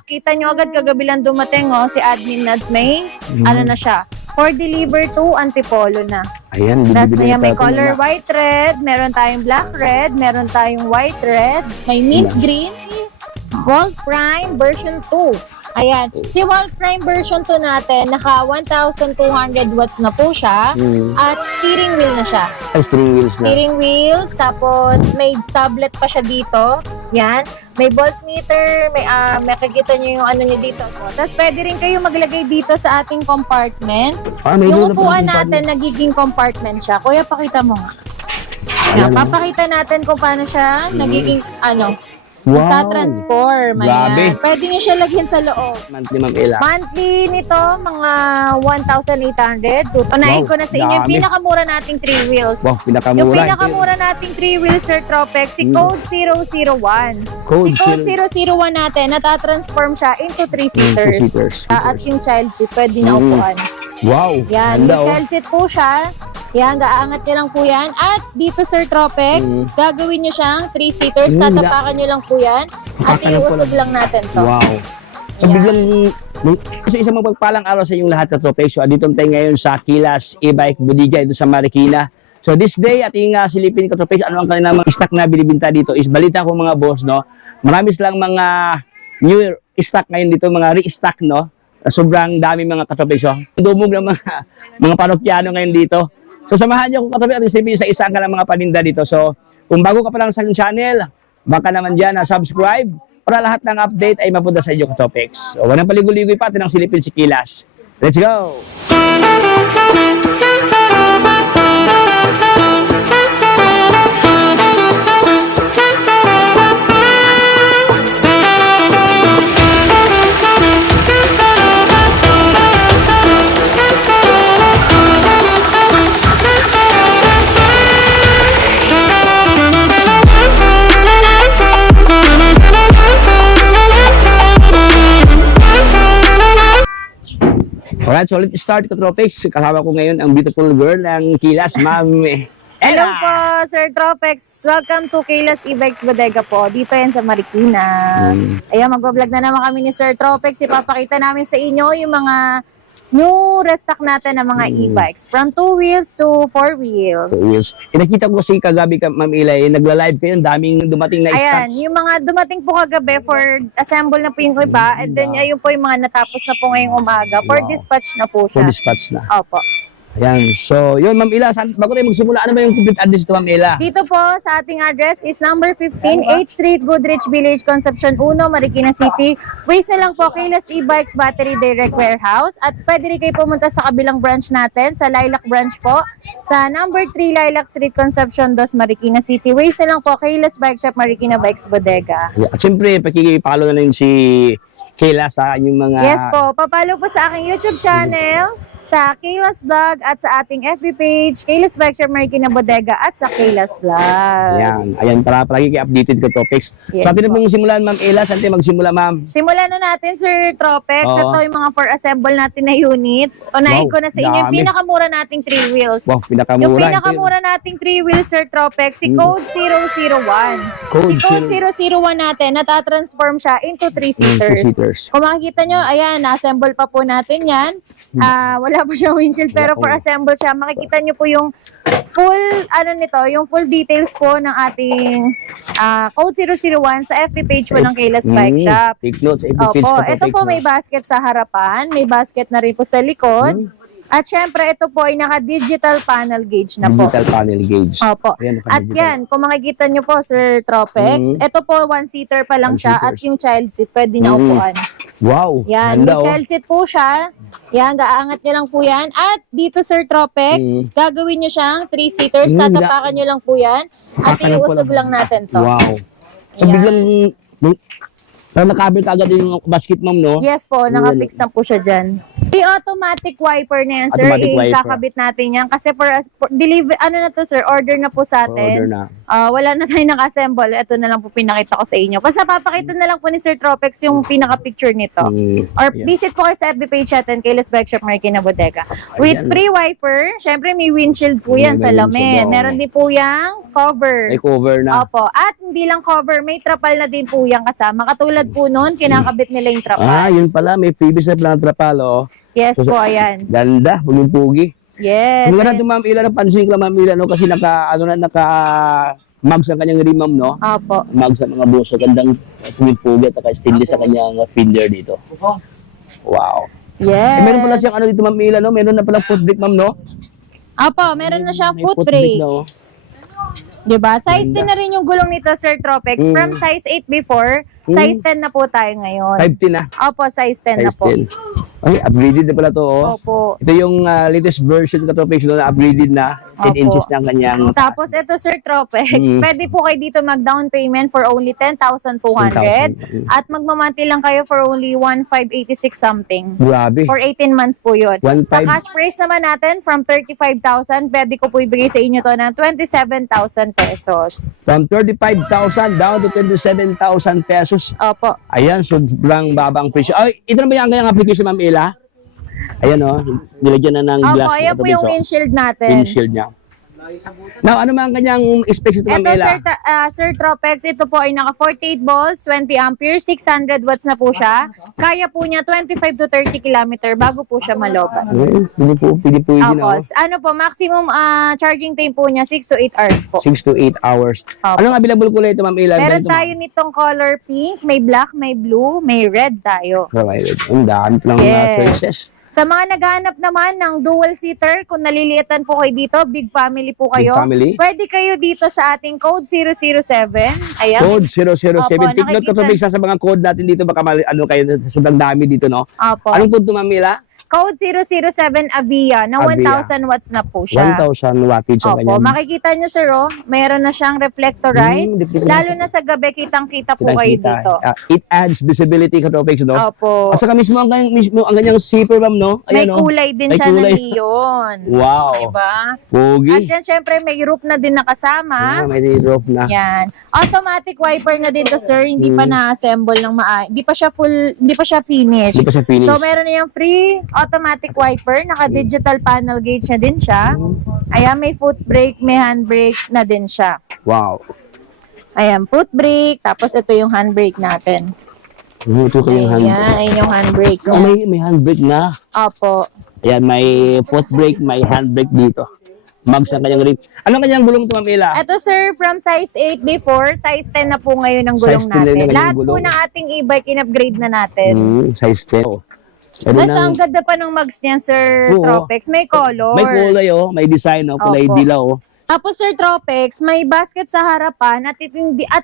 Kita nyo agad kagabi lang dumating, oh, si Admin Nads may, ano na siya, for deliver to Antipolo na. Ayan, Tapos bibili may natin color na. white red, meron tayong black red, meron tayong white red, may mint green, Wolf Prime version 2. Ayan, si Wolf Prime version 2 natin, naka 1,200 watts na po siya, at steering wheel na siya. Ay, steering wheels na. Steering wheels, tapos may tablet pa siya dito. Yan. May voltmeter, may makikita nyo yung ano nyo dito. Tapos pwede rin kayo maglagay dito sa ating compartment. May Yung doon na upuan pala natin, nagiging compartment siya. Kuya, pakita mo nga. Ayan. Yan, papakita natin kung paano siya nagiging, Wow. nagtatransform. Grabe. Ayan. Pwede nyo siya lagyan sa loob. Monthly, Ma'am Ella. Monthly nito, mga 1,800. Unahin Wow, ko na sa inyo yung dami. pinakamura nating 3 wheels. Wow, Yung pinakamura. pinakamura nating 3 wheels, Sir Tropex, si Code 001. Code Si Code 001 natin, natatransform siya into 3-seaters. Two-seaters. At yung child seat, pwede na upuan. Wow. Yan, ganda, yung child seat po siya. Yan, gaangat nyo lang po yan. At dito, Sir Tropex, gagawin nyo siyang 3-seaters. Tatapakan nyo lang po yan. At iuusog lang natin to. Wow. So, Ayan. biglang, kasi isang mapagpalang araw sa inyong lahat na Tropex. So, dito tayo ngayon sa Kilas E-Bike Bodega ito sa Marikina. So, this day, ating silipin ko Tropex, ano ang kanilang mga stock na binibinta dito is balita ko mga boss, no? Marami silang mga new stock ngayon dito, mga restock, no? Sobrang dami mga katropex. So, dumog ng mga parokyano ngayon dito. So, samahan niyo kung katropex at isipin sa isang ka ng mga paninda dito. So, kung bago ka pa lang sa channel, baka naman dyan na subscribe para lahat ng update ay mapunta sa inyo katropex. So, walang paligoy-ligoy pa, tinang silipin si Kilas. Let's go! Alright, so let's start katropex. Kasama ko ngayon ang beautiful girl ng Kilas, Ma'am Hello Ella. po, Sir Tropex. Welcome to Kilas E-Bikes Bodega po. Dito yan sa Marikina. Ayan, magbablog na naman kami ni Sir Tropex. Ipapakita namin sa inyo yung mga new restock natin ng mga e-bikes. From 2 wheels to 4 wheels. Yes. Nakita ko kasi kagabi ka, Ma'am Ella, nagla-live kayo, ang daming dumating na Ayan, stocks. yung mga dumating po kagabi for assemble na po yung iba. And then, ayun po yung mga natapos na po ngayong umaga. For Wow. dispatch na po So, siya. dispatch na. Opo. Ayan. So, yun, Ma'am Ella, bago tayo magsimula, ano ba yung complete address to, Ma'am Ella? Dito po sa ating address is number 15, 8th Street, Goodrich Village, Concepcion 1, Marikina City. Waste na lang po, Kilas E-Bikes Battery Direct Warehouse. At pwede rin kayo pumunta sa kabilang branch natin, sa Lilac branch po, sa number 3 Lilac Street, Concepcion 2, Marikina City. Waste na lang po, Kilas Bike Shop, Marikina Bikes Bodega. Yeah. At syempre, pakikipalo na rin si Kayla sa inyong mga... Yes po, papalo po sa aking YouTube channel, sa Kayla's Vlog at sa ating FB page, Kayla's Bike Shop Marikina Bodega at sa Kayla's Vlog. Ayan, para palagi kayo updated ka topics. Yes So, atin na po. pong simulan, Ma'am Ella. Saan tayo magsimula, Ma'am? Simulan na natin, Sir Tropex. Oo. Ito yung mga for assemble natin na units. Unahin Wow, ko na sa inyo yung dami. pinakamura nating 3 wheels. Wow, pinakamura. Yung pinakamura nating 3 wheels, Sir Tropex, si Code 001. Code Si Code 001 natin, natatransform siya into 3-seaters. Two-seaters. Kung makikita nyo, ayan, na-assemble pa po natin yan. Wala po siyang windshield, pero for assemble siya, makikita nyo po yung full, yung full details po ng ating Code 001 sa FB page po ng Kayla's Bike Shop. Take notes. Opo, ito po may basket sa harapan, may basket na rin po sa likod. At syempre, ito po ay naka-digital panel gauge na po. Digital panel gauge. Opo. Ayan, At naka-digital. yan, kung makikita nyo po, Sir Tropex, ito po, 1-seater pa lang siya. At One-seaters. yung child seat, pwede na upuan. Wow. Yan, ganda, may child seat po siya. Yan, gaangat nyo lang po yan. At dito, Sir Tropex, gagawin nyo siyang 3-seaters. Tatapakan nyo lang po yan. At Tatapakan ko iuusog lang natin to. Wow. So, Ayan. biglang, nakabit agad yung basket, Ma'am, no? Yes po, nakafix na po siya dyan. Yung automatic wiper na yan, sir, Automatic wiper. ikakabit natin yan. Kasi deliver, ano na to, sir, order na po sa Order atin. na. Wala na tayong naka-assemble. Ito na lang po pinakita ko sa inyo. Basta papakita na lang po ni Sir Tropex yung pinaka-picture nito. Or Ayan. visit po kayo sa FB page natin, Kayla's Bike Shop Marikina Bodega. With Ayan. free wiper, syempre may windshield po yan May sa windshield, lamin. oo. Meron din po yung cover. May cover na. Opo. At hindi lang cover, may trapal na din po yan kasama. Katulad po nun, kinakabit nila yung trapal. Yun pala. May previous na pala ng trapalo. Yes po, ayan. Ganda. Puging-pugi. Yes. Kung ganda Ma'am Ila, napansin ko lang Ma'am Ila, no? Kasi naka-mags ang kanyang rim, ma'am, no? Opo. Mags ang mga buso. Gandang puging-pugi at naka-stainless sa kanyang fender dito. Wow. Yes. Meron pala siyang ano dito, Ma'am Ila, no? Meron na pala foot brake, ma'am, no? Opo, meron na siyang May foot brake. na, oh. Diba? Size 10 na rin yung gulong nito, Sir Tropex. From size 8 before, size 10 na po tayo ngayon. 5'10" na. Opo, size 10 na Size po. 10. Ay, upgraded na pala to, oh. Opo. Ito yung latest version ka Tropex, no, na upgraded na. 10 Opo. inches na ang kanyang Tapos ito, Sir Tropex, pwede po kayo dito mag-down payment for only 10,200 10,000. at magmamonthly lang kayo for only 1,586 something. Grabe. For 18 months po yun. 1,500. Sa cash price naman natin, from 35,000, pwede ko po ibigay sa inyo to ng 27,000 pesos. From 35,000 down to 27,000 pesos. Opo. Ayan, sobrang babang presyo. Ay, ito na ba yung kanyang application, Ma'am Ila? Ayan, oh. Nilagyan na ng glass. Opo, ayan po yung windshield natin. Windshield niya. Now, ano ba ang kanyang specs ito, Ma'am Ito, Ila? Sir Tropex, ito po ay naka 48 volts, 20 amperes, 600 watts na po siya. Kaya po niya 25 to 30 kilometer bago po siya malobat. Pwede po yun, oh. Tapos, ano po, maximum charging time po niya 6 to 8 hours po. 6 to 8 hours. Opo. Ano nga available kulay ito, Ma'am Ila? Meron Ganito, tayo nitong color pink, may black, may blue, may red tayo. ma'am. Ang dami lang mga Yes. choices. Sa mga naghahanap naman ng dual seater, kung naliliitan po kayo dito, big family po kayo. Big family. Pwede kayo dito sa ating code 007. Ayan. Code 007. Opo, Take note ka, nakikita- Tropex, sa mga code natin dito, baka ano kayo, sobrang dami dito, no? Opo. Anong code to, Ma'am Ila? Code 007 Avia na Avia. 1,000 watts na po siya. 1,000 wattage ang Opo, kanyang. makikita nyo sir, oh, mayroon na siyang reflectorized. reflectorized. Lalo na sa gabi, kitang-kita po kayo Kitang-kita. dito. It adds visibility ka, Tropex, no? Opo. At saka mismo ang kanyang zipper, ma'am, no? May Ayan, no? kulay din May siya kulay. na neon. Wow. Diba? Pogi. At yan, syempre, may roof na din nakasama. May roof na. Yan. Automatic wiper na din to, sir. Hindi pa na-assemble ng hindi pa siya full, hindi pa siya finish. Hindi pa siya finish. So, meron na yung free automatic wiper. Naka-digital panel gauge na din siya. Ayan, may foot brake, may handbrake na din siya. Wow. Ayan, foot brake. Tapos, ito yung handbrake natin. Ito ko yung handbrake. Ayan, ayun yung handbrake Oh, niya. may handbrake na. Opo. Ayan, may foot brake, may handbrake dito. Mags ang kanyang rim. Ano kanyang gulong ito, Ma'am Ila? Ito, sir, from size 8 before, size 10 na po ngayon ang gulong Size 10 na natin. yung Lahat po gulong. ng ating e-bike, in-upgrade na natin. Size 10. Ano Basta nang- ang ganda pa ng mags niyan, Sir Oo. Tropex. May color. May kulay, oh. May design, oh. Kulay Opo. dilaw, oh. Tapos, Sir Tropex, may basket sa harapan at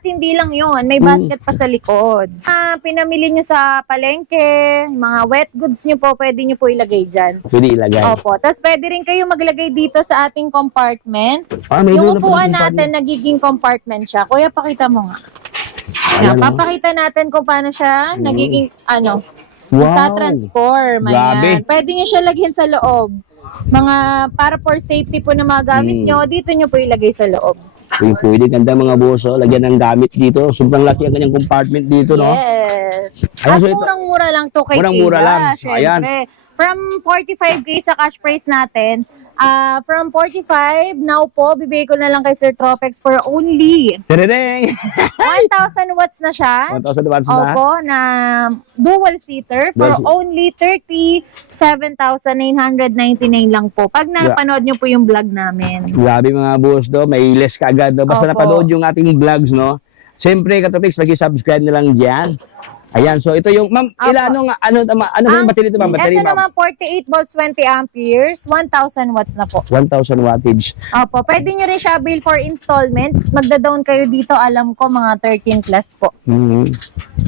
hindi lang yon, may basket pa sa likod. Pinamili nyo sa palengke, mga wet goods nyo po, pwede nyo po ilagay dyan. Pwede ilagay. Opo. Tapos pwede rin kayo maglagay dito sa ating compartment. May Yung doon na pala upuan yung natin, nagiging compartment siya. Kuya, pakita mo nga. Ayan, Ayan, oh. papakita natin kung paano siya nagiging, Wow. nagka-transform. Grabe. Ayan. Pwede nyo siya lagyan sa loob. Para for safety po ng mga gamit nyo, dito nyo po ilagay sa loob. Pwede. Ganda mga boso. Lagyan ng gamit dito. Sobrang laki ang kanyang compartment dito, no? Yes. Ayan, At so ito- murang-mura lang to kay Murang-mura Kayla, lang. syempre. From 45K sa cash price natin, from 45, now po, bibigay ko na lang kay Sir Tropex for only Terereng! 1,000 watts na siya. 1,000 watts na. Opo, na dual seater for Dual- only 37,999 lang po. Pag napanood nyo po yung vlog namin. Grabe mga boss, do. May less ka agad, do. Basta Opo. napanood yung ating vlogs, no? Siyempre, Katopix, mag-subscribe na lang dyan. Ayan, so ito yung, ma'am, Opo. ano ba yung battery ito, ma'am? Battery, Ito ma'am? naman 48 volts, 20 amperes, 1,000 watts na po. 1,000 wattage. Opo, pwede nyo rin siya bill for installment. Magda-down kayo dito, alam ko, mga 13 plus po.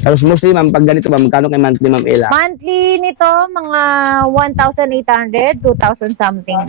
Tapos mostly, ma'am, pag ganito, ma'am, magkano kay monthly, ma'am, Ella? Monthly nito, mga 1,800, 2,000 something.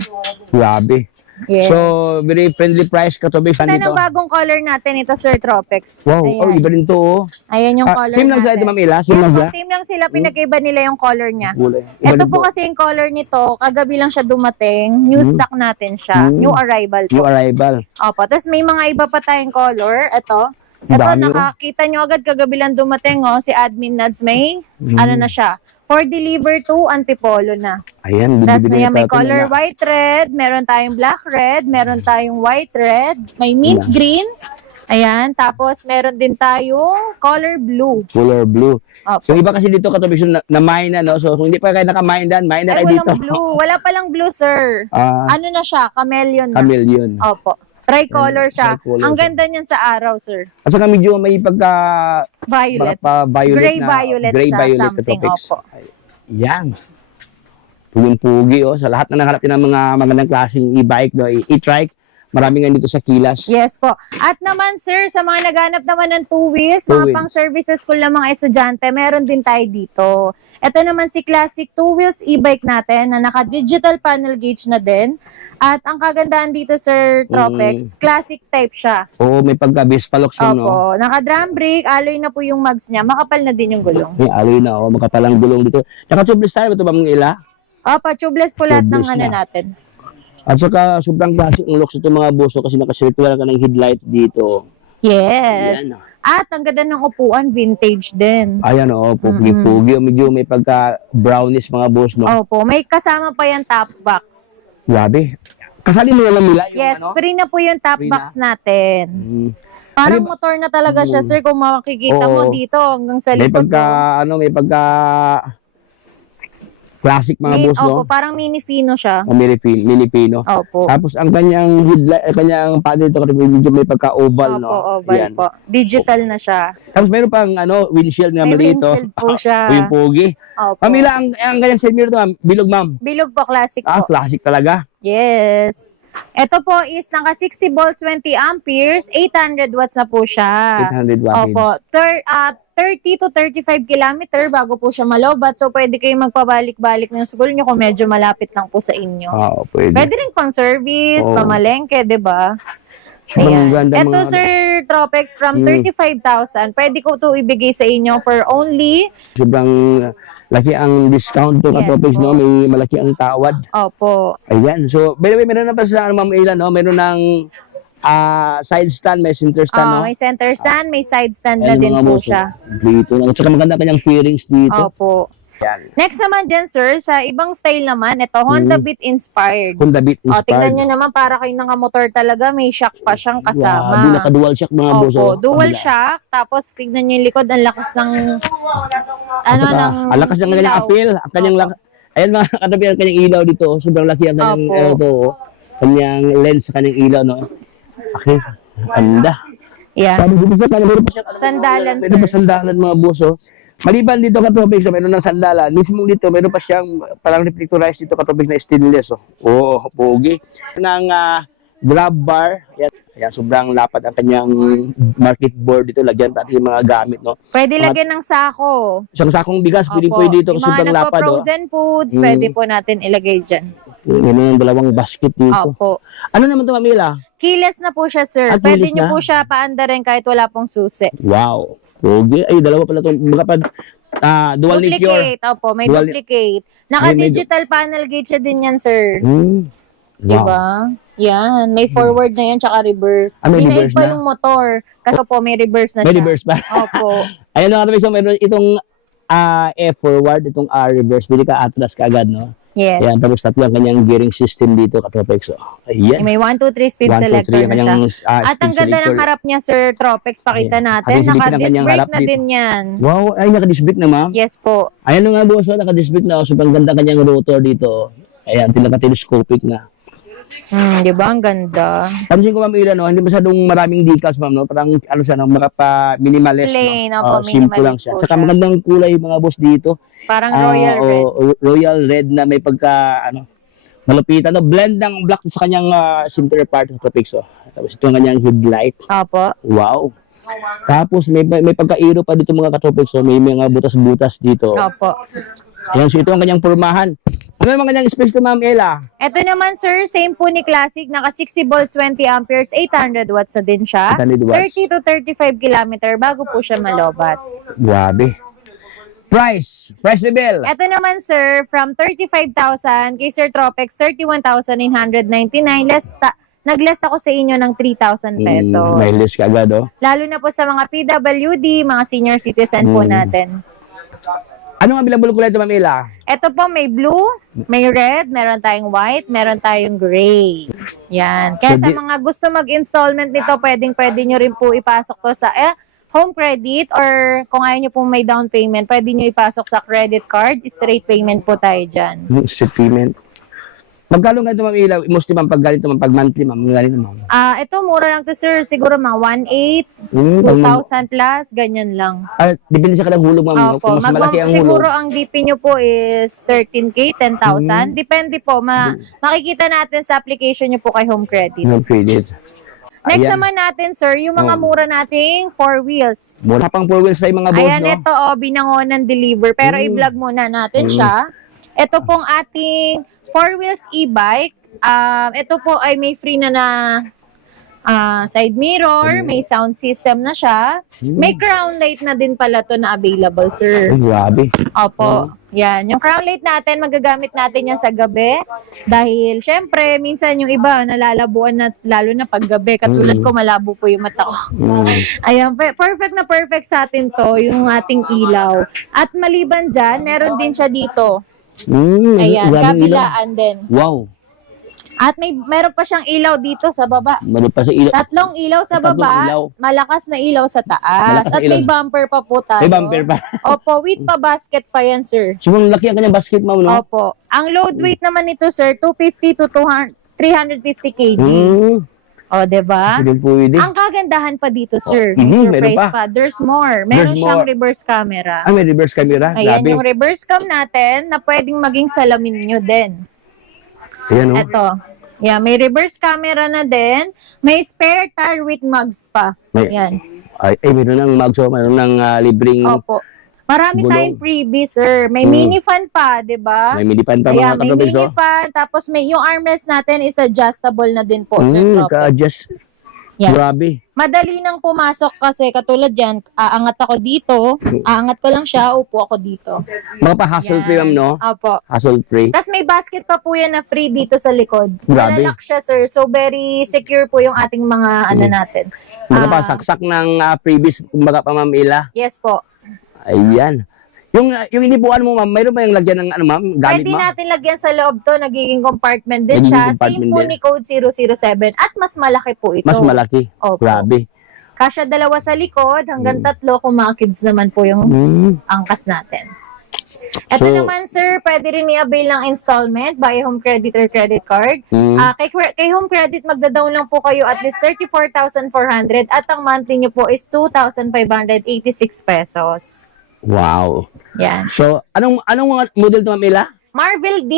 Grabe. Yes. So, very friendly price Katropics. Ito ng bagong color natin, ito Sir Tropex. Wow, Ayan. oh, iba rin to. Oh. Ayan yung color Same lang sila ito, natin. Ma'am Ila? Same Yes lang po, sila? same lang sila. Pinag-iba nila yung color niya. Kulay. Iba Ito rin po kasi yung color nito, kagabi lang siya dumating. New stock natin siya. New arrival po. New arrival. Opo. Tapos may mga iba pa tayong color. Ito, Dami, oh. nakakita nyo agad kagabi lang dumating, oh, si Admin Nads May. Ano na siya? For deliver to Antipolo na. Ayan, Tapos bibili na may natin color na. white red, meron tayong black red, meron tayong white red, may mint Ayan. green. Ayan, tapos meron din tayong color blue. Color blue. Opo. So, iba kasi dito Katropics na mine na, no? So, kung hindi pa kayo naka-mine dan, mine na Ay, kayo dito. walang blue. Wala palang blue, sir. Ano na siya? Chameleon na. Chameleon. Opo. Tricolor siya. Tricolor Ang siya. ganda niyan sa araw, sir. At saka medyo may pagka Violet. violet Gray na, violet gray siya, violet something. Katropics. Opo. Yan. Pugi, oh. Sa lahat na nakahanap ng mga magandang klaseng e-bike, no? E-trike. Marami nga dito sa Kilas. Yes po. At naman, sir, sa mga naghanap naman ng two wheels, Two mga wheels. pang services school ng mga estudyante, meron din tayo dito. Ito naman si Classic two wheels e-bike natin na naka-digital panel gauge na din. At ang kagandahan dito, sir, Tropex, classic type siya. Oo, may pagka-Bispalox mo, no? Opo. Naka-drum brake, alloy na po yung mags niya. Makapal na din yung gulong. May alloy na, oh. Makapalang gulong dito. Tsaka tubeless tayo, ito ba mga ila? Opo, tubeless po lahat ng Tubeless ano na. natin. At saka sobrang classic ng looks ito mga boss, kasi nakasilituan ka ng headlight dito. Yes. Ayan. At ang ganda ng upuan, vintage din. Ayan, oh, pugi-pugi. Medyo may pagka-brownish mga boss, no? Opo, may kasama pa yan top box. Grabe. Kasali mo lang nila yung Yes, ano? free na po yung top Free box natin. Mm. Parang Ano ba- motor na talaga siya, sir, kung makikita mo Oo. dito hanggang sa May likod pagka, mo. may pagka classic mga boss, Opo, no? parang mini fino siya. O Milipino. Opo. Tapos ang kanyang headlight, kanyang panel dito, medyo may pagka-oval, no? Opo, oval Yan. po. Digital na siya. Tapos meron pang windshield na May maliit, oh. windshield po siya. O yung pogi. Opo. Pamila, ang kanyang side mirror to, ma'am, bilog, ma'am. Bilog po, classic po. Classic talaga. Yes. Ito po is naka 60 volts, 20 amperes, 800 watts na po siya. 800 wattage. Opo. 30 to 35 kilometer bago po siya malobat. So, pwede kayong magpabalik-balik ng school nyo kung medyo malapit lang po sa inyo. Oo, pwede. Pwede rin pang service, Oo. pamalengke, di ba? Sobrang ganda Ito, mga- Sir Tropex, from 35,000, pwede ko to ibigay sa inyo for only, Sobrang laki ang discount to Yes Katropics, po. no? May malaki ang tawad. opo, Ayan. So, by the way, meron na pa sa Ma'am Ila, no? Meron ng side stand, may center stand, no? may center stand, may side stand na Ayan, din mga po boss, siya. Dito. At saka maganda kanyang fairings dito. Opo. Ayan. Next naman dyan, sir, sa ibang style naman, ito, Honda Beat inspired. Honda Beat O, tingnan inspired. nyo naman, para kayo nakamotor talaga, may shock pa siyang Grabe, kasama. naka-dual shock mga boss. Opo, oh. dual Kabila. shock, tapos tignan nyo yung likod, ang lakas ng, At ano, saka, ng ang lakas ng kanyang ilaw. appeal. Ang kanyang Opo. ayan mga katabi, ang kanyang ilaw dito. Sobrang laki ang kanyang, Opo. to, kanyang lens sa kanyang ilaw, no? Okay. Ganda. Yan. Sabi dito sa kanya, meron pa siya. Sandalan, Meron pa sir. sandalan mga boss, oh. Maliban dito Katropics, meron ng sandalan. Mismo dito, meron pa siyang parang reflectorized dito Katropics na stainless, oh. Oh, pogi. Ng grab bar. Ayan, sobrang lapad ang kanyang market board dito. Lagyan pati yung mga gamit, no? Pwede lagyan ng sako. Isang sakong bigas, Opo. pwede dito. Yung Sobrang mga lapad, oh. nagpo-frozen foods, Mm. pwede po natin ilagay dyan. Yan yung dalawang basket dito. Opo. Ano naman ito, Mamila? Keyless na po siya, sir. Ah, Pwede keyless nyo na? po siya paanda rin kahit wala pong susi. Wow. Pogi. Ay, dalawa pala itong mga dual link cure. Duplicate. Opo, may Dual- duplicate. Ay, may Naka-digital panel gauge siya din yan, sir. Wow. Diba? Yan. May forward na yan, tsaka reverse. Ah, may Dinaig reverse pa na? yung motor. Kasi po, may reverse na May siya. reverse pa. Opo. Ayan mga Katropics, so meron itong F-forward, itong R-reverse. Pwede ka atras ka agad, no? Yes. Ayan, tapos tatlo ang kanyang gearing system dito, Katropics. So, ayan. May 1, 2, 3 speed 1, 2, selector 3 ang na siya. kanyang At ang speed ganda ng selector. harap niya, Sir Tropex. Pakita Ayan. natin. At silipin ang Naka-disc kanyang brake harap na dito. din yan. Wow, ay naka-disc brake na, ma'am. Yes po. Ayan nga boss, oh, naka-disc brake na. Oh, sobrang ganda kanyang rotor dito. Ayan, telescopic na. Di ba? Ang ganda. Pansin ko, ma'am, Ila, no? Hindi masyadong maraming decals, ma'am, no? Parang, ano siya, no? Minimalist, Plain, no? opo, Simple lang minimalist siya. po Tsaka siya. magandang kulay, mga boss, dito. Parang royal red. Royal red na may pagka, malupitan, no? Blend ng black sa kanyang center part, Katropics, oh. Tapos ito ang kanyang headlight. Opo. Wow. Tapos may pagka-aero pa dito, mga Katropics, oh. May mga butas-butas dito. Opo. Ayan, so ito ang kanyang pormahan. Ano naman kanyang space to, Ma'am Ella? Ito naman, sir, same po ni Classic. Naka 60 volts, 20 amperes, 800 watts na din siya. 800 watts. 30 to 35 kilometer bago po siya malobat. Grabe. Price reveal. Ito naman, sir, from 35,000 kay Sir Tropex, 31,999. Nag-less ako sa inyo ng 3,000 pesos. May list ka agad, oh. Lalo na po sa mga PWD, mga senior citizen po natin. Anong available kulay ito, Ma'am Ella? Ito po, may blue, may red, meron tayong white, meron tayong gray. Yan. Kaya So, sa mga gusto mag-installment nito, pwede nyo rin po ipasok to sa home credit, or kung ayaw nyo pong may down payment, pwede nyo ipasok sa credit card. Straight payment po tayo dyan. Street payment. Magkano ganito, Ma'am Ella? Mostly, Ma'am, pag ganito, Ma'am, pag monthly, Ma'am, ganito, Ma'am. Ito, mura lang to, sir. Siguro mga 1,800, 2,000 plus, ganyan lang. Depende sa kanilang hulog, Ma'am. Opo, Kung mas malaki ang siguro hulog. ang DP nyo po is 13K, 10,000. Depende po. Makikita natin sa application nyo po kay Home Credit. No credit. Next Ayan. naman natin, sir, yung mga mura nating 4 wheels. Mura pang 4 wheels sa mga boss, Ayan, no? ito, binangonan deliver. Pero i-vlog muna natin siya. Ito pong ating 4 wheels e-bike. Ito po ay may free na side mirror, may sound system na siya. May crown light na din pala to na available, sir. Ay, grabe. Opo. Yan. Yung crown light natin, magagamit natin yan sa gabi. Dahil, syempre, minsan yung iba, nalalabuan na, lalo na pag gabi. Katulad ko, malabo po yung mata ko. Ayan, perfect na perfect sa atin to, yung ating ilaw. At maliban dyan, meron din siya dito. Ayan, Grabing ilaw. kabilaan din. Wow. At meron pa siyang ilaw dito sa baba. Meron pa sa ilaw. 3 ilaw sa Tatlong baba, ilaw. malakas na ilaw sa taas. Malakas na At may ilaw. bumper pa po tayo. May bumper pa. Opo, with pa basket pa yan, sir. Sobrang laki ang kanyang basket, Ma'am, no? Opo. Ang load weight naman nito, sir, 250 to 350 kg. O, diba? Pwede. Ang kagandahan pa dito, sir. Meron Surprise pa. pa. There's more. Meron There's siyang more. reverse camera. May reverse camera. Ayan, Grabe. yung reverse cam natin na pwedeng maging salamin nyo din. Ayan, no? Ito. Yeah, may reverse camera na din. May spare tire with mugs pa. Yan. Ay, meron ng magso, meron ng libreng, Opo. Marami Gulong. tayong freebies, sir. May mini fan pa, di ba? may milipan pa Ayan, mga may katropis, mini no? fan. Tapos yung armrest natin is adjustable na din po, sir. Tropix. Ka-adjust. Yan. Grabe. Madali nang pumasok kasi katulad yan, aangat ako dito, aangat ko lang siya, upo ako dito. Mga pa-hassle free, Ma'am, no? Opo. Hassle free. Tapos may basket pa po yan na free dito sa likod. Grabe. Malalak siya, sir. So, very secure po yung ating mga ano natin. Mga pa, saksak ng freebies, kumbaga pa, Ma'am Ella. Yes po. Ayan. Yung inipuan mo, Ma'am, mayroon ba yung lagyan ng ano, Ma'am? Gamit, Pwede Ma'am? natin lagyan sa loob to, nagiging compartment din Nagiging siya. compartment Same po din. ni code 007 at mas malaki po ito. Mas malaki. Opo. Grabe. Kasya 2 sa likod, hanggang 3 kung mga kids naman po yung angkas natin. Ito So, naman, sir, pwede rin i-avail ng installment by home credit or credit card. Kay home credit, magda-down lang po kayo at least 34,400 at ang monthly nyo po is 2,586 pesos. Wow. Yan. So, anong mga model to, Ma'am Ella? Marvel D.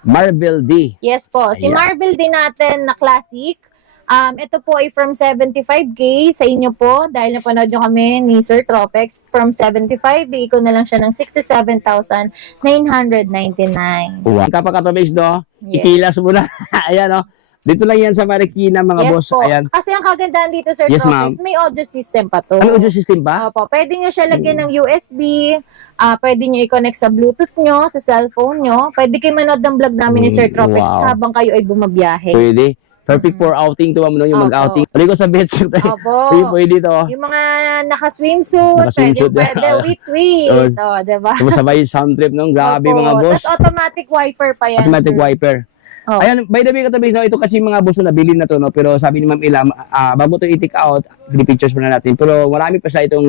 Marvel D. Yes po. Si Ayan. Marvel din natin na classic. Ito po ay from 75K sa inyo po dahil napanood nyo kami ni Sir Tropex. From 75, iko na lang siya ng 67,999. Wow. Kapag-katobase, no? Yes. Ikilas mo na. Ayan, no? Dito lang yan sa Marikina, mga Yes boss. po. Ayan. Kasi ang kagandahan dito, Sir Yes, Tropex, may audio system pa to. Ano audio system ba? Opo. Pwede nyo siya lagyan ng USB. Pwede nyo i-connect sa Bluetooth nyo, sa cellphone nyo. Pwede kayo manood ng vlog namin ni Sir Tropex Wow. habang kayo ay bumabiyahe. Pwede. Perfect for outing to, Ma'am, no? Yung Opo. mag-outing. Pwede ko sa beach. Opo. Pwede to. Yung mga naka-swimsuit, Naka-swimsuit, pwede with. O, diba? Tapos sabay sound trip, no? Grabe, Opo. mga boss. Tapos automatic wiper pa yan, Automatic sir. wiper. Oh. Ayan, by the way, katabi, no, ito kasi mga boss na nabili na to, no? Pero sabi ni Ma'am Ella, bago to i-take out, pictures muna natin. Pero marami pa sa itong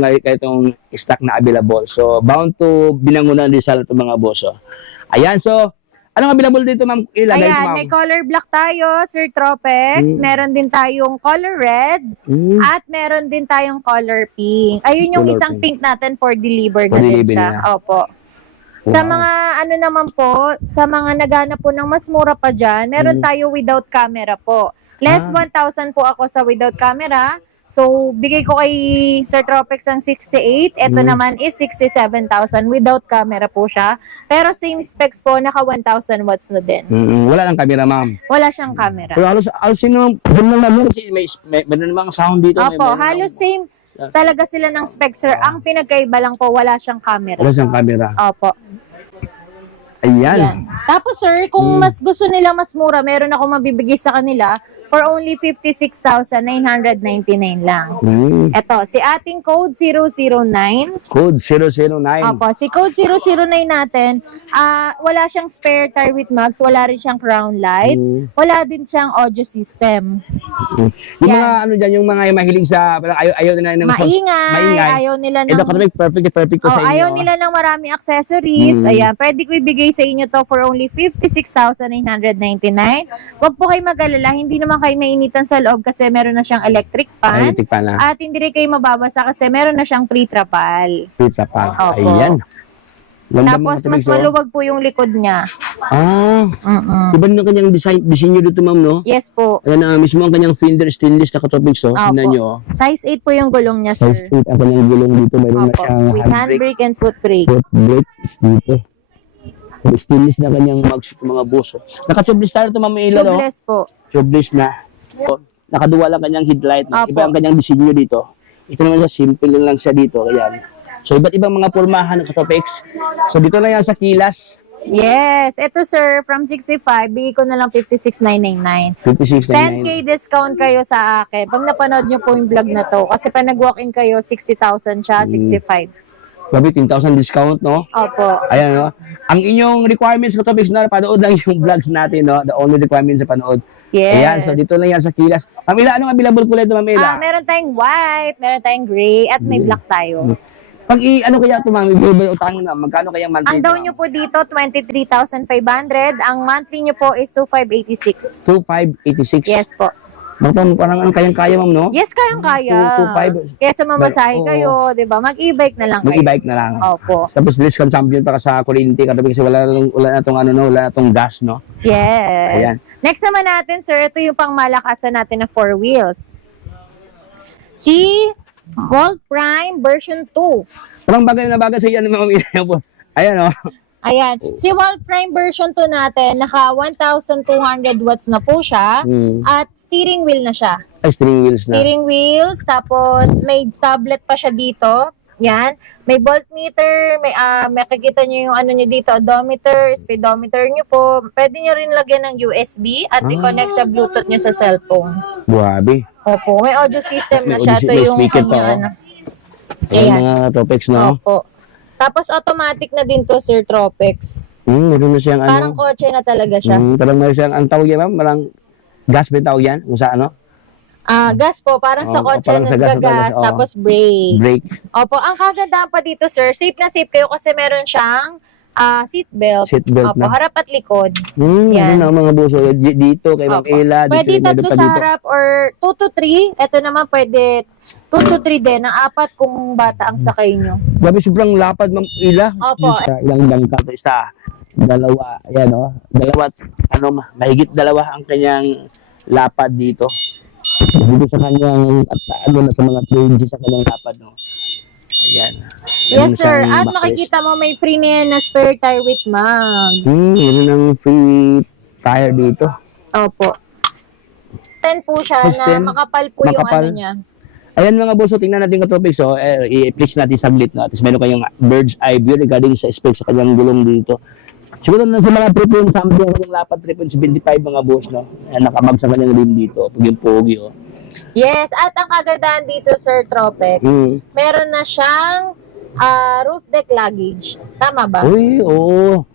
stock na available. So, bound to Binangonan Rizal to, mga boss. Oh. Ayan, so, anong available dito, Ma'am Ella? Guys, Ayan, Ma'am? may color black tayo, Sir Tropex. Meron din tayong color red. At meron din tayong color pink. Ayun yung Color isang pink. pink natin for deliver For na din delivery siya. na. Opo. Sa mga ano naman po, sa mga nagana po ng mas mura pa dyan, meron tayo without camera po. Less 1,000 po ako sa without camera. So, bigay ko kay Sir Tropex ang 68. Ito naman is 67,000. Without camera po siya. Pero same specs po, naka 1,000 watts na din. Wala lang camera, ma'am. Wala siyang camera. Pero halos sino naman naman kasi may namang sound dito. Opo, halos same talaga sila ng specs, sir. Ang pinagkaiba lang po, wala siyang camera. Wala siyang camera. Opo. Ayan. Yan. Tapos sir, kung mas gusto nila mas mura, meron ako mabibigay sa kanila for only 56,999 lang. Ito, si ating code 009. Code 009. Opo, si code 009 natin, wala siyang spare tire with mags, wala rin siyang crown light, wala din siyang audio system. Yung Yan. mga ano dyan, yung mga mahilig sa parang ayaw nila ng Maingay, ayaw nila ng... Ito katawag perfect to sa inyo. Ayaw nila ng maraming accessories. Ayan, pwede ko ibigay sa inyo to for only 56,999. Huwag po kayo mag-alala, hindi naman kayo mainitan sa loob kasi meron na siyang electric fan. Electric fan na. At hindi rin kayo mababasa kasi meron na siyang pre-trapal. Pizza pa. Opo. Ayan. Ganda Tapos mga mas tabi, maluwag po yung likod niya. Iba din ang kanyang disenyo dito, ma'am, no? Yes po. Ayan na, mismo ang kanyang fender stainless na katopics, oh. Opo. Tingnan nyo, oh. Size 8 po yung gulong niya, Size sir. 8 ang kanyang gulong dito. Mayroon na Opo. siyang With handbrake, handbrake and foot brake. foot brake dito. So, stainless na kanyang mga buso. Naka-tubeless tayo ito, ma'am, Ila, no? Tubeless po. Tubeless na. Oh, nakaduwa lang kanyang headlight. No? Opo. Iba ang kanyang disenyo dito. Ito naman siya, simple lang siya dito. Ayan. So, iba't ibang mga pormahan ng katopics. So, dito lang yan sa Kilas. Yes. Ito, sir, from 65, bigay ko na lang 56,999. 10K 5699. discount kayo sa akin. Pag napanood nyo po yung vlog na to. Kasi pag nag-walk-in kayo, 60,000 siya, 65. Grabe, 10,000 discount, no? Opo. Ayan, no? Ang inyong requirements ko topics na panood lang yung vlogs natin, no? The only requirements sa panood. Yes. Ayan, so dito lang yan sa Kilas. Mamila, anong available kulay ito, Mamila? Meron tayong white, meron tayong gray, at may black tayo. Pag ano kaya ito, Mami? Utangin na, magkano kaya monthly Ang down nyo po dito, 23,500. Ang monthly nyo po is 2,586. 2,586. Yes po. Parang ang kayang-kaya, ma'am, no? Yes, kayang-kaya. 2,500. Kesa mamasahe Oo. kayo, di ba? Mag-e-bike na lang kayo. Mag-e-bike na lang. Opo. Tapos list kang champion para sa Kulinti kasi wala na tong ano, no? Wala na tong gas, no? Yes. Ayan. Next naman natin, sir, ito yung pangmalakasan natin na 4 wheels. Si Volt Prime version 2. Parang bagay na bagay sa iyan, Ma'am Ila. Ayan, no? Ayan. Si Volt Prime version 2 natin, naka 1,200 watts na po siya. At steering wheel na siya. Ay, steering wheels na. Steering wheels, tapos may tablet pa siya dito. Yan. May voltmeter, may makikita nyo yung ano nyo dito, odometer, speedometer nyo po. Pwede nyo rin lagyan ng USB at i-connect sa Bluetooth nyo sa cellphone. Buhabi. Opo, may audio system na May siya. audio- Ito may yung speaker pa, kanya, oh. ano. Ayan, Ayan. mga topics, no? Opo. Tapos automatic na din to, Sir Tropex. Meron na siyang Parang ano. kotse na talaga siya. Parang meron siyang, ang tawag yan, ma'am, parang gas ba yung tawag yan? Kung sa ano? Gas po, parang sa Oo, kotse parang sa gas na nagkagas, talaga, oo. tapos brake. Brake. Opo, ang kagandahan pa dito, sir, safe na safe kayo kasi meron siyang seatbelt. Seatbelt Opo, na. harap at likod. Ano Yan. na mga buso. Dito, kay Ma'am Opo. Ela. Dito, Pwede meron tatlo pa sa dito. harap or 2 to 3. Ito naman pwede 2 to 3 din. Ang 4 kung bata ang sakay nyo. Grabe, sobrang lapad, Ma'am Ela. Opo. Isa, ilang bangka to? Isa, dalawa. Ayan, oh. Dalawa, mahigit dalawa ang kanyang lapad dito. Dito sa kanyang, sa mga 3 inches sa kanyang lapad, no? Ayan. Meron Yes, sir. siyang At backrest. makikita mo may free na yan na spare tire with mags. Meron ng free tire dito. Opo. 10 po siya Plus 10. na makapal po yung Makapal. ano niya. Ayan mga boss, so tingnan natin ka-topic. So, i-place natin saglit. No? At least meron kayong bird's eye view regarding sa specs sa kanyang gulong dito. Siguro na sa mga 3.7 ang kanyang lapat, 3.75 mga boss. No? Ayan, nakamag sa kanyang rim dito. Pag yung pogi. Oh. Yes, at ang kagandahan dito, Sir Tropex, meron na siyang roof deck luggage. Tama ba? Uy, oo.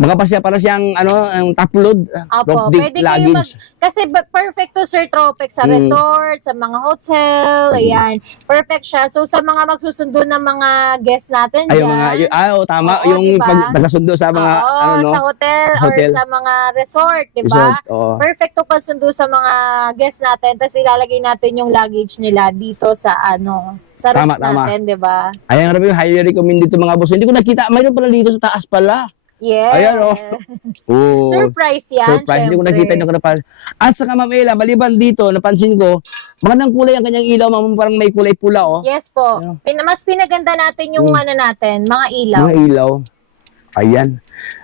Mga pa siya, para siyang ang top load. Opo, pwede kayo kasi perfect to, Sir Tropex sa resort, sa mga hotel, ayan. Perfect siya. So, sa mga magsusundo ng mga guests natin Ay, dyan. tama. Oo, yung diba? pagkasundo sa mga, sa hotel, hotel. or sa mga resort, di Resort, ba? oo. Perfect to pasundo sa mga guests natin, tapos ilalagay natin yung luggage nila dito sa sa roof Tama. natin, di ba? Ayan, grabe, highly recommend dito mga boss. Hindi ko nakita, mayroon pala dito sa taas pala. Yes. Ayan, oh. Oh. Surprise yan, Surprise. Hindi ko syempre. nakita, hindi ko napansin. At saka Ma'am Ella, maliban dito, napansin ko, magandang kulay ang kanyang ilaw, Ma'am. Parang may kulay pula, oh. Yes po. Ayan. Mas pinaganda natin yung ano natin, mga ilaw. Mga ilaw. Ayan.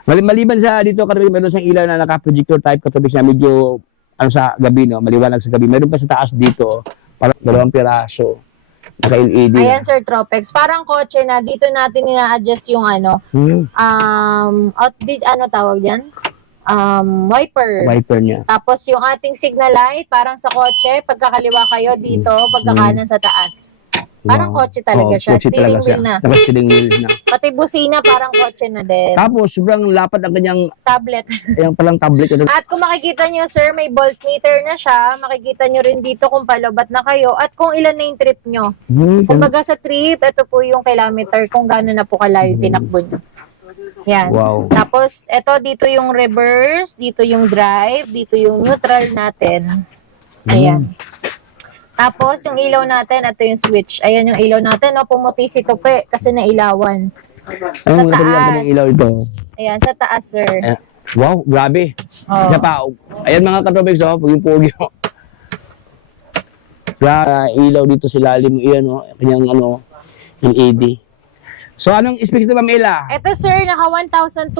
Maliban sa dito, katabi, meron siyang ilaw na naka-projector type, katabi siya medyo, ano sa gabi, no? Maliwanag sa gabi. Meron pa sa taas dito, parang 2 piraso. Naka-LED. Ayan, Sir Tropex. Parang kotse na, dito natin ina-adjust yung ano, ano tawag yan? Wiper. Wiper niya. Tapos yung ating signal light, parang sa kotse, pagkakaliwa kayo dito, pagkakanan sa taas. Parang Wow. kotse talaga siya. Kotse Steering talaga wheel siya. na. Naka-steering wheel na. Pati busina, parang kotse na din. Tapos, sobrang lapad ang kanyang, Tablet. yung palang tablet. At kung makikita nyo, sir, may voltmeter na siya. Makikita nyo rin dito kung palobat na kayo at kung ilan na yung trip nyo. Kumbaga sa trip, ito po yung kilometer kung gaano na po kalayo tinakbo nyo. Yan. Wow. Tapos, ito dito yung reverse, dito yung drive, dito yung neutral natin. Ayan. Tapos, yung ilaw natin, ito yung switch. Ayan yung ilaw natin, no? Pumuti si Tupi kasi nailawan. Anong Sa mga taas. ng ilaw ito? Ayan, sa taas, sir. Ayan. Wow, grabe. Oh. Isa pa. Ayan mga katropics, oh, puging-pugi. Oh. Ilaw dito sa lalim. Iyan, oh, kanyang ano, LED. So, anong specs ito, Ma'am Ella? Ito, sir, naka 1,200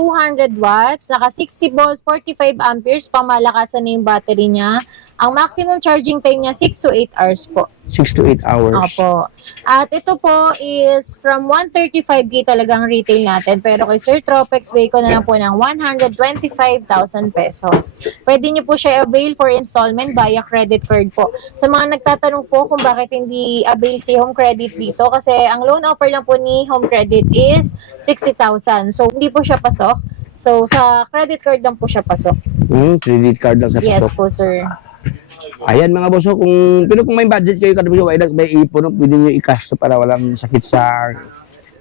watts, naka 60 volts, 45 amperes, pamalakasan na yung battery niya. Ang maximum charging time niya, 6 to 8 hours po. 6 to 8 hours. Opo. At ito po is from 135K talagang retail natin. Pero kay Sir Tropex, bay ko na lang po ng 125,000 pesos. Pwede niyo po siya avail for installment via credit card po. Sa mga nagtatanong po kung bakit hindi avail si Home Credit dito, kasi ang loan offer lang po ni Home Credit is 60,000. So, hindi po siya pasok. So, sa credit card lang po siya pasok. Credit card lang sa Yes patok. po, sir. Ayan mga boss, oh, pero kung may budget kayo, katropics, may ipon, no, pwede nyo i-cash so para walang sakit sa,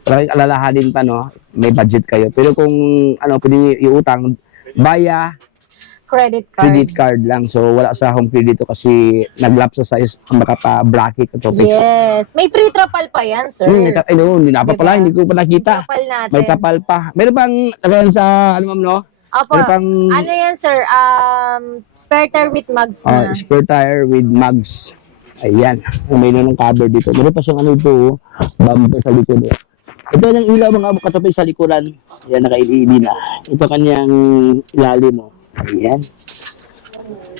parang alalahanin pa, no? May budget kayo. Pero kung, ano, pwede nyo iutang via Credit card. credit card lang. So, wala sa Home Credit to kasi nag-lapse sa size, makapa-bracket katropics. Yes. May free trapal pa yan, sir. Hindi na pa pala, Diba? hindi ko pa nakita. Trapal natin. May tapal pa. Meron bang, lagayan sa, ano ma'am, no? Opo. Meron pang Ano yan, sir? Spare tire with mugs na. spare tire with mugs. Ayan. May ng cover dito. Meron pa siyang ano ito, bumper sa likod. Ito yung ilaw mga katropics sa likuran. Ayan, naka-LED na. Ito kanyang ilalim mo. Ayan.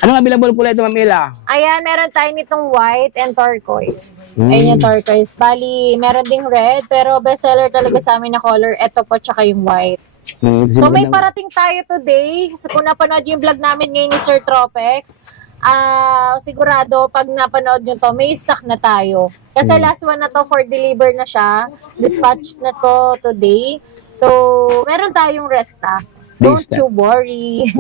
Anong available pula ito, Ma'am Ella? Ayan, meron tayo nitong white and turquoise. Mm. Ayan yung turquoise. Bali, meron ding red, pero bestseller talaga sa amin na color. Ito po, tsaka yung white. So, may parating tayo today. So, kung napanood yung vlog namin ngayon ni Sir Tropex, sigurado, pag napanood nyo to, may stock na tayo. Kasi last one na to for deliver na siya. Dispatch na to today. So, meron tayong resta. Don't Resta. you worry.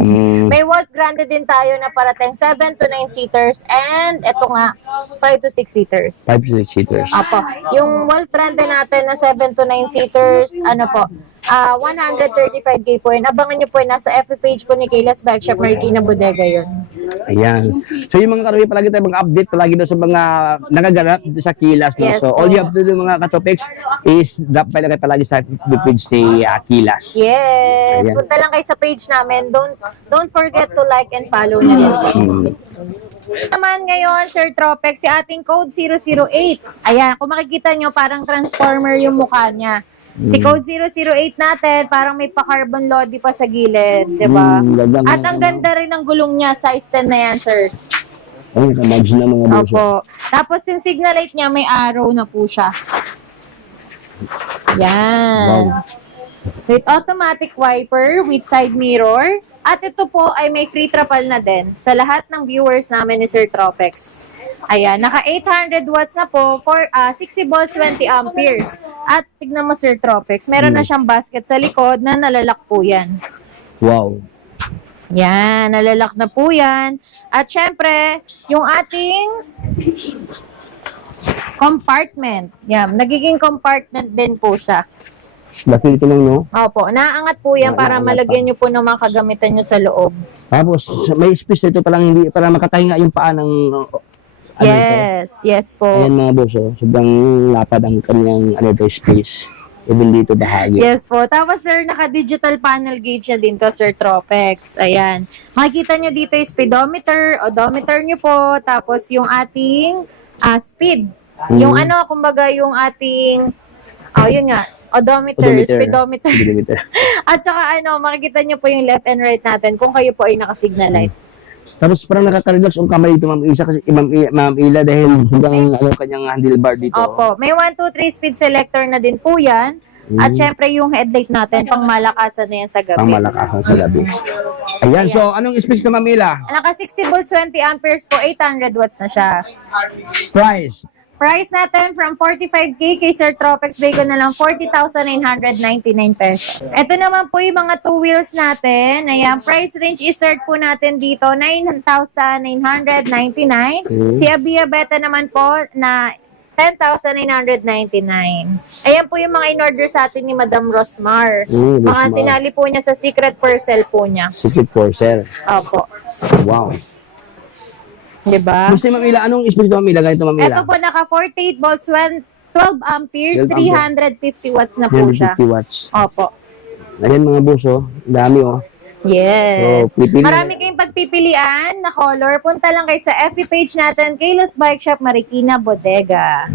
May Wolf Grande din tayo na parating 7 to 9 seaters and eto nga 5 to 6 seaters. 5 to 6 seaters. Apo. Yung Wolf Grande natin na 7 to 9 seaters, ano po, 135K po yun. Abangan nyo po yun. Nasa FB page po ni Kayla's Bike Shop, Marikina Bodega yun. Ayan. So yung mga katropics, palagi tayo mga update palagi daw sa mga nagaganap dito sa Kilas. No? Yes So po. all you have to do mga katropics is drop by lang kayo palagi sa FB page ni Kilas. Yes. Ayan. Punta lang kayo sa page namin. Don't forget to like and follow na rin po. Naman ngayon, Sir Tropex, si ating code 008. Ayan, kung makikita nyo, parang transformer yung mukha niya. Si code 008 natin, parang may pa-carbon lodi pa sa gilid, di ba? At ang ganda rin ng gulong niya, size 10 na yan, sir. Ay, kamagsi na mga boso. Opo. Tapos yung signal light niya, may arrow na po siya. Yan. Wow. With automatic wiper, with side mirror. At ito po ay may free trapal na din sa lahat ng viewers namin ni Sir Tropex. Ayan, naka 800 watts na po for 60 volts, 20 amperes. At tignan mo Sir Tropex, meron na siyang basket sa likod na nalalak po yan. Wow. Yan, nalalak na po yan. At syempre, yung ating compartment. Yan, nagiging compartment din po siya. Bakit ito lang, no? Opo, naangat po yan para malagyan nyo po ng mga kagamitan nyo sa loob. Tapos, may space ito palang hindi, para makatahinga yung paa ng Yes, yes po. Ayan mga boso, sobrang lapad ang kanyang space. even dito bahagi. Yes po. Tapos sir, naka-digital panel gauge na din to, Sir Tropex. Ayan. Makikita nyo dito yung speedometer, odometer nyo po, tapos yung ating speed. Yung kumbaga yung ating, yun nga, odometer, speedometer. Speedometer. At saka makikita nyo po yung left and right natin kung kayo po ay naka-signal light. Tapos parang nakaka-relax ang kamay dito, Ma'am Isa, kasi Ma'am Ila, dahil hanggang kanyang handlebar dito. Opo. May 1, 2, 3 speed selector na din po yan. At syempre yung headlight natin, pang malakasan na yan sa gabi. Pang malakasan sa gabi. Ayan, so anong specs na, Ma'am Ila? Naka 60 volts, 20 amperes po, 800 watts na siya. Price? Price natin from 45K kay Sir Tropex Bacon na lang 40,999 pesos. Ito naman po yung mga two wheels natin. Ayan, price range i-start po natin dito 9,999. Si Abia Beta naman po na 10,999. Ayan po yung mga in-order sa atin ni Madam Rosmar. Mga sinali po niya sa secret parcel po niya. Secret parcel. Opo. Wow. Diba? Gusto Ma'am Ila, anong specs na, Ma'am Ila? Ganito, Ma'am Ila. Ito po naka 48 volts, 12 amperes, 12 350 watts na po siya. 350 watts. Opo. Ayan mga boss, dami Yes. So, pipili. Marami kayong pagpipilian na color. Punta lang kayo sa FB page natin, Kaylos Bike Shop Marikina Bodega.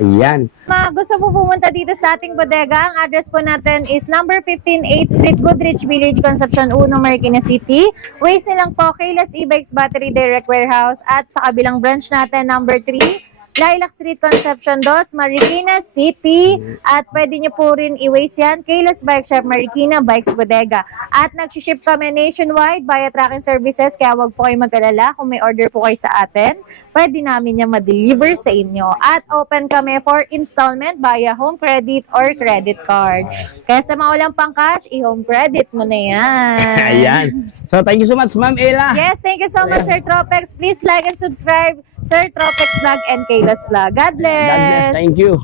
Ayan. Gusto po pumunta dito sa ating bodega. Ang address po natin is number 15 8th Street, Goodrich Village, Concepcion 1, Marikina City. Ways nilang po, Kaylos E-Bikes Battery Direct Warehouse. At sa kabilang branch natin, number 3, Lilac Street, Concepcion 2, Marikina City. At pwede nyo po rin i-waste yan, Kaylos Bike Shop Marikina Bikes Bodega. At nag-ship kami nationwide via tracking services, kaya wag po kayo mag-alala kung may order po kayo sa atin. Pwede namin yan ma-deliver sa inyo. At open kami for installment via home credit or credit card. Kaya sa mga walang pang-cash, i-home credit mo na yan. Ayan. So, thank you so much, Ma'am Ila. Yes, thank you so much, Sir Tropex. Please like and subscribe, Sir Tropex Vlog and Kaylos Vlog. God bless! God bless. Thank you.